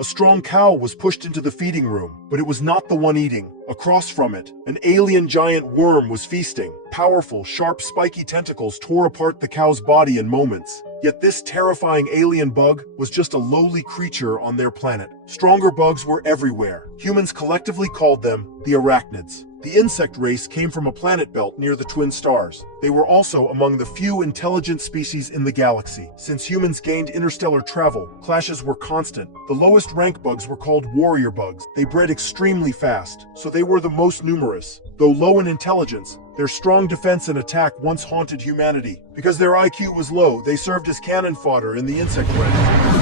A strong cow was pushed into the feeding room, but it was not the one eating. Across from it, an alien giant worm was feasting. Powerful, sharp, spiky tentacles tore apart the cow's body in moments. Yet this terrifying alien bug was just a lowly creature on their planet. Stronger bugs were everywhere. Humans collectively called them the Arachnids. The insect race came from a planet belt near the twin stars. They were also among the few intelligent species in the galaxy. Since humans gained interstellar travel, clashes were constant. The lowest rank bugs were called warrior bugs. They bred extremely fast, so they were the most numerous. Though low in intelligence, their strong defense and attack once haunted humanity. Because their IQ was low, they served as cannon fodder in the insect race.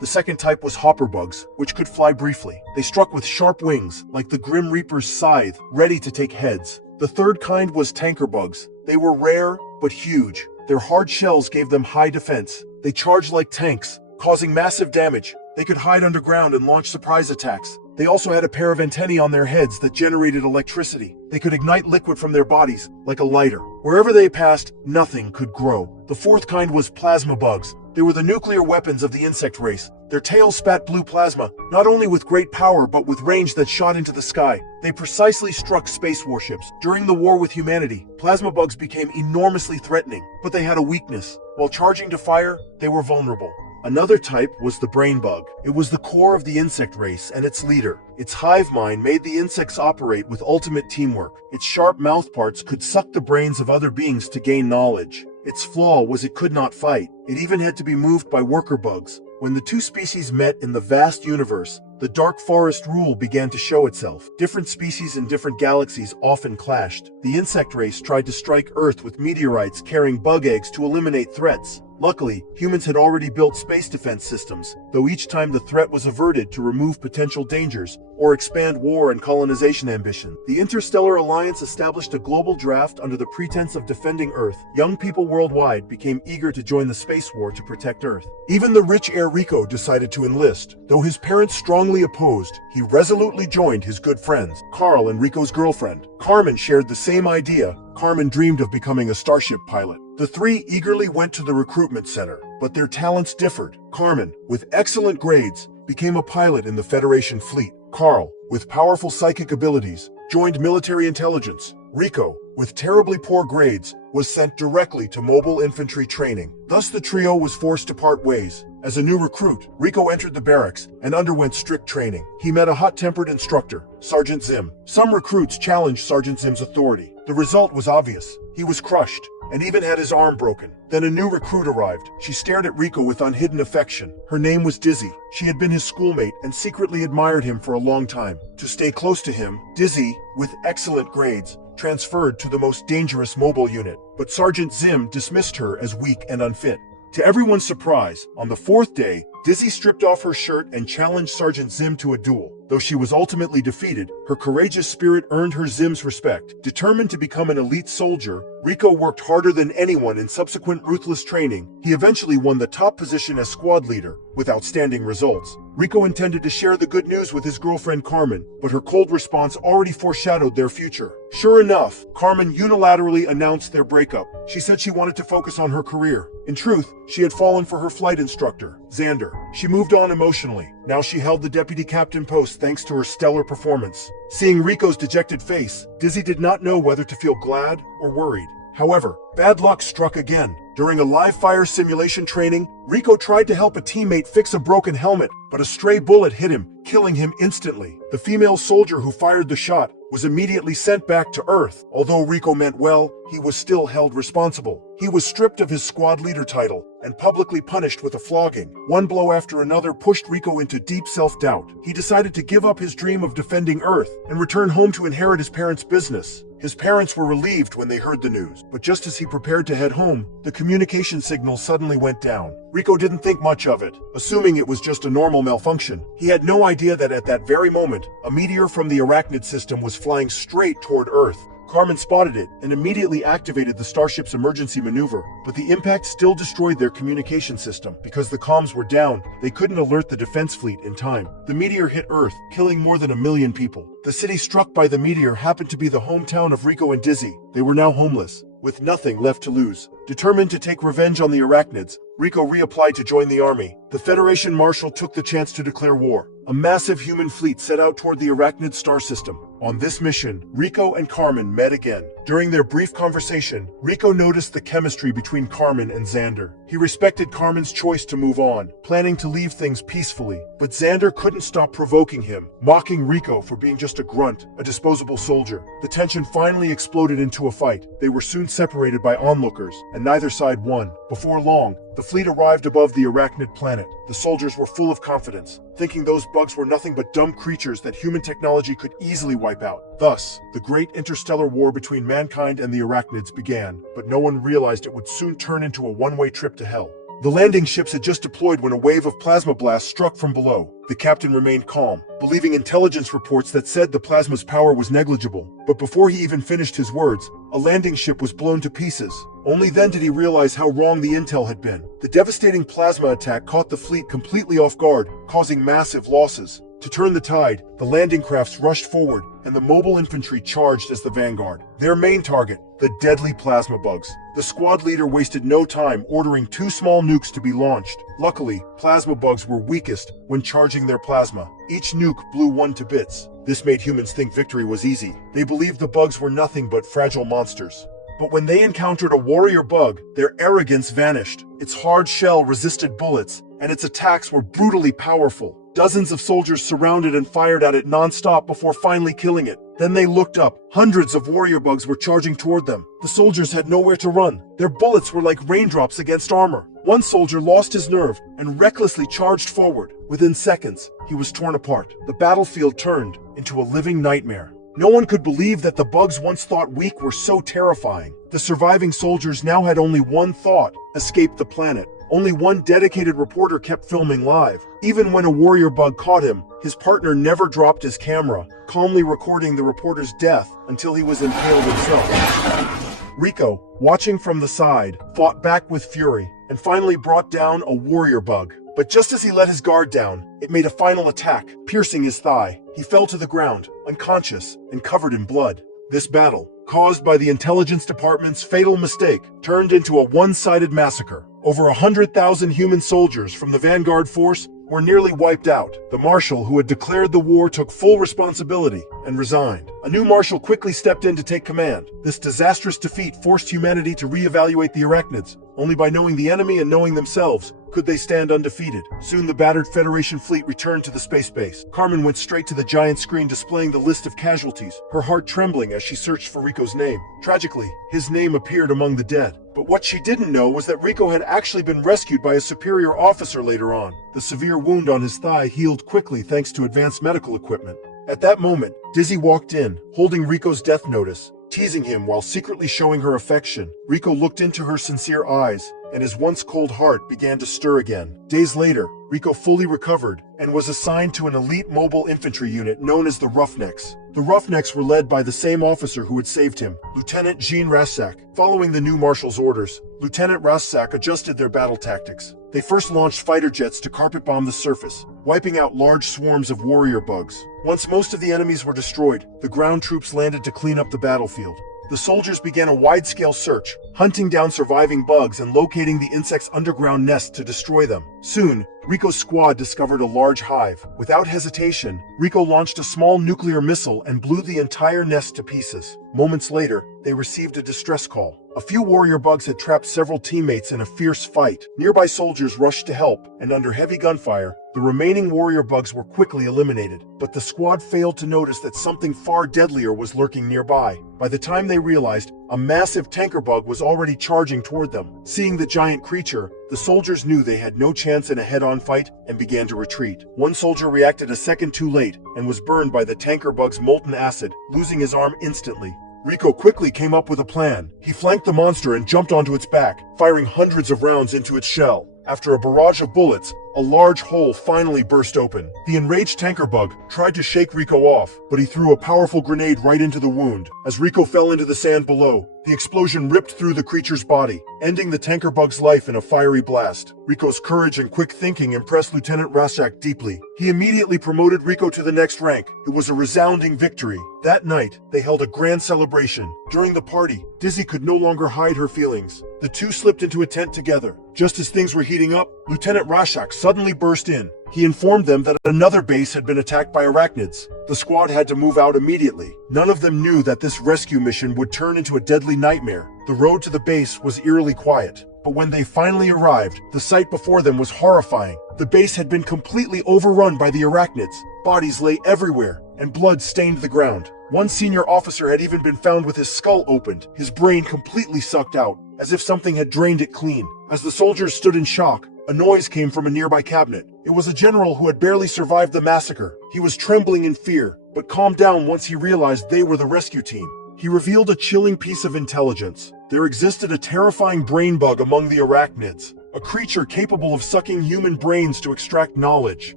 The second type was hopper bugs, which could fly briefly. They struck with sharp wings, like the Grim Reaper's scythe, ready to take heads. The third kind was tanker bugs. They were rare, but huge. Their hard shells gave them high defense. They charged like tanks, causing massive damage. They could hide underground and launch surprise attacks. They also had a pair of antennae on their heads that generated electricity. They could ignite liquid from their bodies, like a lighter. Wherever they passed, nothing could grow. The fourth kind was plasma bugs. They were the nuclear weapons of the insect race. Their tails spat blue plasma, not only with great power but with range that shot into the sky. They precisely struck space warships. During the war with humanity, plasma bugs became enormously threatening, but they had a weakness. While charging to fire, they were vulnerable. Another type was the brain bug. It was the core of the insect race and its leader. Its hive mind made the insects operate with ultimate teamwork. Its sharp mouthparts could suck the brains of other beings to gain knowledge. Its flaw was it could not fight. It even had to be moved by worker bugs. When the two species met in the vast universe, the dark forest rule began to show itself. Different species in different galaxies often clashed. The insect race tried to strike Earth with meteorites carrying bug eggs to eliminate threats. Luckily, humans had already built space defense systems, though each time the threat was averted to remove potential dangers or expand war and colonization ambition. The Interstellar Alliance established a global draft under the pretense of defending Earth. Young people worldwide became eager to join the space war to protect Earth. Even the rich heir Rico decided to enlist. Though his parents strongly opposed, he resolutely joined his good friends, Carl and Rico's girlfriend. Carmen shared the same idea. Carmen dreamed of becoming a starship pilot. The three eagerly went to the recruitment center, but their talents differed. Carmen, with excellent grades, became a pilot in the Federation fleet. Carl, with powerful psychic abilities, joined military intelligence. Rico, with terribly poor grades, was sent directly to Mobile Infantry training. Thus the trio was forced to part ways. As a new recruit, Rico entered the barracks and underwent strict training. He met a hot-tempered instructor, Sergeant Zim. Some recruits challenged Sergeant Zim's authority. The result was obvious. He was crushed, and even had his arm broken. Then a new recruit arrived. She stared at Rico with unhidden affection. Her name was Dizzy. She had been his schoolmate and secretly admired him for a long time. To stay close to him, Dizzy, with excellent grades, transferred to the most dangerous mobile unit. But Sergeant Zim dismissed her as weak and unfit. To everyone's surprise, on the fourth day, Dizzy stripped off her shirt and challenged Sergeant Zim to a duel. Though she was ultimately defeated, her courageous spirit earned her Zim's respect. Determined to become an elite soldier, Rico worked harder than anyone in subsequent ruthless training. He eventually won the top position as squad leader, with outstanding results. Rico intended to share the good news with his girlfriend Carmen, but her cold response already foreshadowed their future. Sure enough, Carmen unilaterally announced their breakup. She said she wanted to focus on her career. In truth, she had fallen for her flight instructor, Xander. She moved on emotionally. Now she held the deputy captain post thanks to her stellar performance. Seeing Rico's dejected face, Dizzy did not know whether to feel glad or worried. However, bad luck struck again. During a live fire simulation training, Rico tried to help a teammate fix a broken helmet, but a stray bullet hit him, killing him instantly. The female soldier who fired the shot was immediately sent back to Earth. Although Rico meant well, he was still held responsible. He was stripped of his squad leader title and publicly punished with a flogging. One blow after another pushed Rico into deep self-doubt. He decided to give up his dream of defending Earth and return home to inherit his parents' business. His parents were relieved when they heard the news, but just as he prepared to head home, the communication signal suddenly went down. Rico didn't think much of it, assuming it was just a normal malfunction. He had no idea that at that very moment, a meteor from the Arachnid system was flying straight toward Earth. Carmen spotted it and immediately activated the starship's emergency maneuver, but the impact still destroyed their communication system. Because the comms were down, they couldn't alert the defense fleet in time. The meteor hit Earth, killing more than 1 million people. The city struck by the meteor happened to be the hometown of Rico and Dizzy. They were now homeless. With nothing left to lose, determined to take revenge on the Arachnids, Rico reapplied to join the army. The Federation Marshal took the chance to declare war. A massive human fleet set out toward the Arachnid star system. On this mission, Rico and Carmen met again. During their brief conversation, Rico noticed the chemistry between Carmen and Xander. He respected Carmen's choice to move on, planning to leave things peacefully. But Xander couldn't stop provoking him, mocking Rico for being just a grunt, a disposable soldier. The tension finally exploded into a fight. They were soon separated by onlookers, and neither side won. Before long, the fleet arrived above the Arachnid planet. The soldiers were full of confidence, thinking those bugs were nothing but dumb creatures that human technology could easily wipe out. Thus, the great interstellar war between mankind and the Arachnids began, but no one realized it would soon turn into a one-way trip to hell. The landing ships had just deployed when a wave of plasma blasts struck from below. The captain remained calm, believing intelligence reports that said the plasma's power was negligible. But before he even finished his words, a landing ship was blown to pieces. Only then did he realize how wrong the intel had been. The devastating plasma attack caught the fleet completely off guard, causing massive losses. To turn the tide, the landing crafts rushed forward, and the Mobile Infantry charged as the vanguard. Their main target, the deadly plasma bugs. The squad leader wasted no time ordering 2 small nukes to be launched. Luckily, plasma bugs were weakest when charging their plasma. Each nuke blew one to bits. This made humans think victory was easy. They believed the bugs were nothing but fragile monsters. But when they encountered a warrior bug, their arrogance vanished. Its hard shell resisted bullets, and its attacks were brutally powerful. Dozens of soldiers surrounded and fired at it non-stop before finally killing it. Then they looked up. Hundreds of warrior bugs were charging toward them. The soldiers had nowhere to run. Their bullets were like raindrops against armor. One soldier lost his nerve and recklessly charged forward. Within seconds, he was torn apart. The battlefield turned into a living nightmare. No one could believe that the bugs once thought weak were so terrifying. The surviving soldiers now had only one thought: escape the planet. Only one dedicated reporter kept filming live. Even when a warrior bug caught him, his partner never dropped his camera, calmly recording the reporter's death until he was impaled himself. Rico, watching from the side, fought back with fury and finally brought down a warrior bug. But just as he let his guard down, it made a final attack, piercing his thigh. He fell to the ground, unconscious and covered in blood. This battle, caused by the intelligence department's fatal mistake, turned into a one-sided massacre. Over 100,000 human soldiers from the vanguard force were nearly wiped out. The marshal who had declared the war took full responsibility and resigned. A new marshal quickly stepped in to take command. This disastrous defeat forced humanity to reevaluate the Arachnids. Only by knowing the enemy and knowing themselves could they stand undefeated. Soon the battered Federation fleet returned to the space base. Carmen went straight to the giant screen displaying the list of casualties, her heart trembling as she searched for Rico's name. Tragically, his name appeared among the dead. But what she didn't know was that Rico had actually been rescued by a superior officer later on. The severe wound on his thigh healed quickly thanks to advanced medical equipment. At that moment, Dizzy walked in, holding Rico's death notice, teasing him while secretly showing her affection. Rico looked into her sincere eyes, and his once cold heart began to stir again. Days later, Rico fully recovered and was assigned to an elite mobile infantry unit known as the Roughnecks. The Roughnecks were led by the same officer who had saved him, Lieutenant Jean Rassak. Following the new marshal's orders, Lieutenant Rassak adjusted their battle tactics. They first launched fighter jets to carpet bomb the surface, wiping out large swarms of warrior bugs. Once most of the enemies were destroyed, the ground troops landed to clean up the battlefield. The soldiers began a wide-scale search, hunting down surviving bugs and locating the insects' underground nests to destroy them. Soon, Rico's squad discovered a large hive. Without hesitation, Rico launched a small nuclear missile and blew the entire nest to pieces. Moments later, they received a distress call. A few warrior bugs had trapped several teammates in a fierce fight. Nearby soldiers rushed to help, and under heavy gunfire, the remaining warrior bugs were quickly eliminated. But the squad failed to notice that something far deadlier was lurking nearby. By the time they realized, a massive tanker bug was already charging toward them. Seeing the giant creature, the soldiers knew they had no chance in a head-on fight and began to retreat. One soldier reacted a second too late and was burned by the tanker bug's molten acid, losing his arm instantly. Rico quickly came up with a plan. He flanked the monster and jumped onto its back, firing hundreds of rounds into its shell. After a barrage of bullets, a large hole finally burst open. The enraged tanker bug tried to shake Rico off, but he threw a powerful grenade right into the wound. As Rico fell into the sand below, the explosion ripped through the creature's body, ending the tanker bug's life in a fiery blast. Rico's courage and quick thinking impressed Lieutenant Rasak deeply. He immediately promoted Rico to the next rank. It was a resounding victory. That night, they held a grand celebration. During the party, Dizzy could no longer hide her feelings. The two slipped into a tent together. Just as things were heating up, Lieutenant Rasak suddenly burst in. He informed them that another base had been attacked by Arachnids. The squad had to move out immediately. None of them knew that this rescue mission would turn into a deadly nightmare. The road to the base was eerily quiet. But when they finally arrived, the sight before them was horrifying. The base had been completely overrun by the Arachnids. Bodies lay everywhere, and blood stained the ground. One senior officer had even been found with his skull opened, his brain completely sucked out, as if something had drained it clean. As the soldiers stood in shock, a noise came from a nearby cabinet. It was a general who had barely survived the massacre. He was trembling in fear, but calmed down once he realized they were the rescue team. He revealed a chilling piece of intelligence. There existed a terrifying brain bug among the Arachnids, a creature capable of sucking human brains to extract knowledge,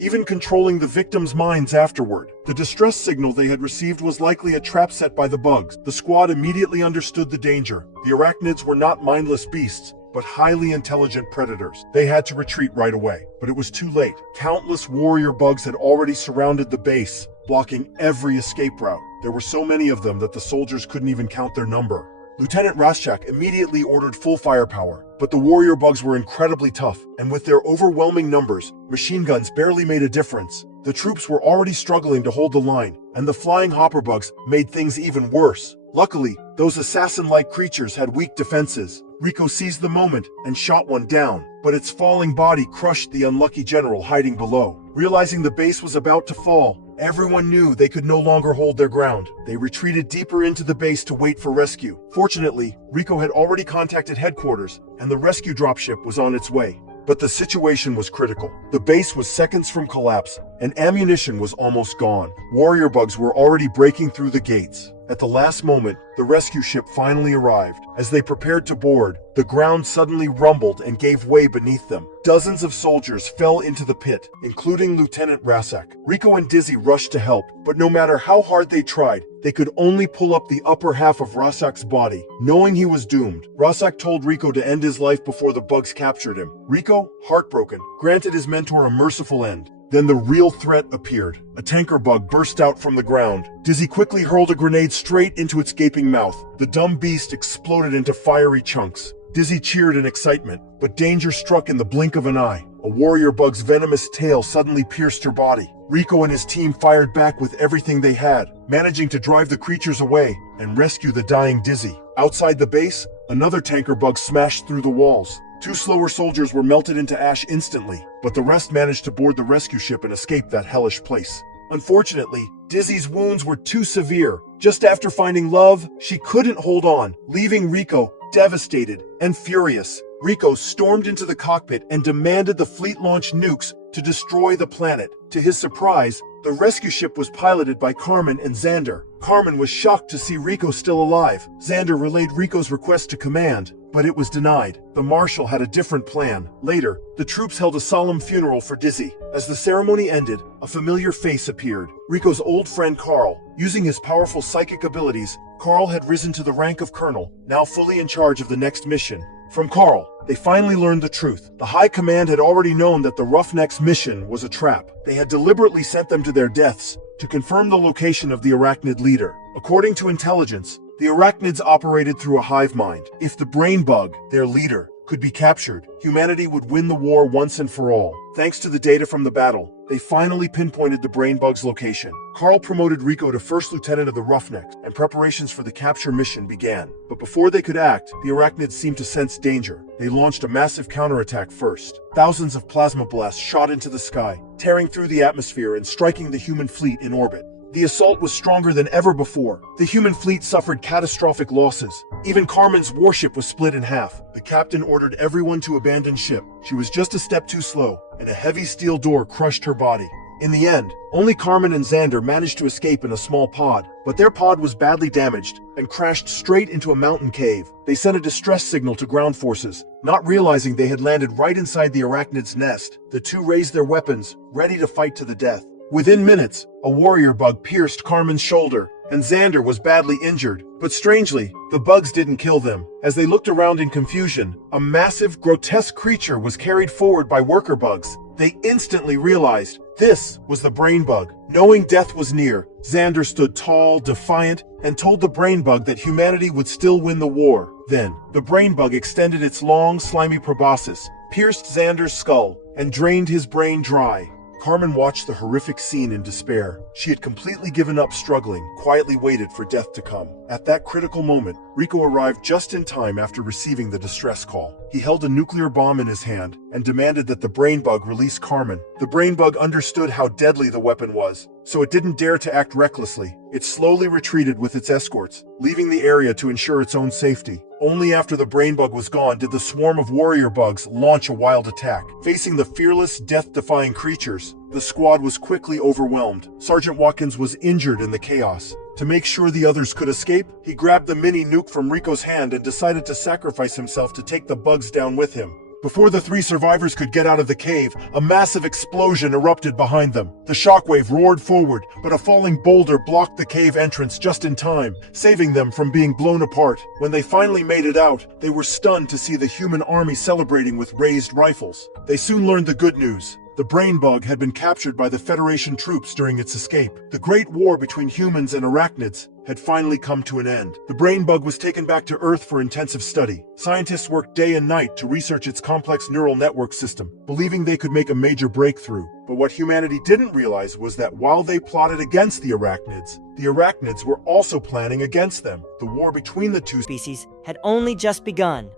even controlling the victims' minds afterward. The distress signal they had received was likely a trap set by the bugs. The squad immediately understood the danger. The Arachnids were not mindless beasts, but highly intelligent predators. They had to retreat right away, but it was too late. Countless warrior bugs had already surrounded the base, blocking every escape route. There were so many of them that the soldiers couldn't even count their number. Lieutenant Raschak immediately ordered full firepower, but the warrior bugs were incredibly tough, and with their overwhelming numbers, machine guns barely made a difference. The troops were already struggling to hold the line, and the flying hopper bugs made things even worse. Luckily, those assassin-like creatures had weak defenses. Rico seized the moment and shot one down, but its falling body crushed the unlucky general hiding below. Realizing the base was about to fall, everyone knew they could no longer hold their ground. They retreated deeper into the base to wait for rescue. Fortunately, Rico had already contacted headquarters, and the rescue dropship was on its way. But the situation was critical. The base was seconds from collapse, and ammunition was almost gone. Warrior bugs were already breaking through the gates. At the last moment, the rescue ship finally arrived. As they prepared to board, the ground suddenly rumbled and gave way beneath them. Dozens of soldiers fell into the pit, including Lieutenant Rasak. Rico and Dizzy rushed to help, but no matter how hard they tried, they could only pull up the upper half of Rasak's body. Knowing he was doomed, Rasak told Rico to end his life before the bugs captured him. Rico, heartbroken, granted his mentor a merciful end. Then the real threat appeared. A tanker bug burst out from the ground. Dizzy quickly hurled a grenade straight into its gaping mouth. The dumb beast exploded into fiery chunks. Dizzy cheered in excitement, but danger struck in the blink of an eye. A warrior bug's venomous tail suddenly pierced her body. Rico and his team fired back with everything they had, managing to drive the creatures away and rescue the dying Dizzy. Outside the base, another tanker bug smashed through the walls. Two slower soldiers were melted into ash instantly, but the rest managed to board the rescue ship and escape that hellish place. Unfortunately, Dizzy's wounds were too severe. Just after finding love, she couldn't hold on, leaving Rico devastated and furious. Rico stormed into the cockpit and demanded the fleet launch nukes to destroy the planet. To his surprise, the rescue ship was piloted by Carmen and Xander. Carmen was shocked to see Rico still alive. Xander relayed Rico's request to command, but it was denied. The Marshal had a different plan. Later, the troops held a solemn funeral for Dizzy. As the ceremony ended, a familiar face appeared. Rico's old friend Carl. Using his powerful psychic abilities, Carl had risen to the rank of colonel, now fully in charge of the next mission. From Carl, they finally learned the truth. The High Command had already known that the Roughnecks' mission was a trap. They had deliberately sent them to their deaths to confirm the location of the Arachnid leader. According to intelligence, the Arachnids operated through a hive mind. If the brain bug, their leader, could be captured, humanity would win the war once and for all. Thanks to the data from the battle, they finally pinpointed the brain bug's location. Carl promoted Rico to first lieutenant of the Roughnecks, and preparations for the capture mission began. But before they could act, the Arachnids seemed to sense danger. They launched a massive counterattack first. Thousands of plasma blasts shot into the sky, tearing through the atmosphere and striking the human fleet in orbit. The assault was stronger than ever before. The human fleet suffered catastrophic losses. Even Carmen's warship was split in half. The captain ordered everyone to abandon ship. She was just a step too slow, and a heavy steel door crushed her body. In the end, only Carmen and Xander managed to escape in a small pod, but their pod was badly damaged and crashed straight into a mountain cave. They sent a distress signal to ground forces, not realizing they had landed right inside the Arachnid's nest. The two raised their weapons, ready to fight to the death. Within minutes, a warrior bug pierced Carmen's shoulder, and Xander was badly injured. But strangely, the bugs didn't kill them. As they looked around in confusion, a massive, grotesque creature was carried forward by worker bugs. They instantly realized this was the brain bug. Knowing death was near, Xander stood tall, defiant, and told the brain bug that humanity would still win the war. Then, the brain bug extended its long, slimy proboscis, pierced Xander's skull, and drained his brain dry. Carmen watched the horrific scene in despair. She had completely given up struggling, quietly waited for death to come. At that critical moment, Rico arrived just in time after receiving the distress call. He held a nuclear bomb in his hand and demanded that the brain bug release Carmen. The brain bug understood how deadly the weapon was, so it didn't dare to act recklessly. It slowly retreated with its escorts, leaving the area to ensure its own safety. Only after the brain bug was gone did the swarm of warrior bugs launch a wild attack. Facing the fearless, death-defying creatures, the squad was quickly overwhelmed. Sergeant Watkins was injured in the chaos. To make sure the others could escape, he grabbed the mini nuke from Rico's hand and decided to sacrifice himself to take the bugs down with him. Before the three survivors could get out of the cave, a massive explosion erupted behind them. The shockwave roared forward, but a falling boulder blocked the cave entrance just in time, saving them from being blown apart. When they finally made it out, they were stunned to see the human army celebrating with raised rifles. They soon learned the good news. The brain bug had been captured by the Federation troops during its escape. The great war between humans and Arachnids had finally come to an end. The brain bug was taken back to Earth for intensive study. Scientists worked day and night to research its complex neural network system, believing they could make a major breakthrough. But what humanity didn't realize was that while they plotted against the Arachnids were also planning against them. The war between the two species had only just begun.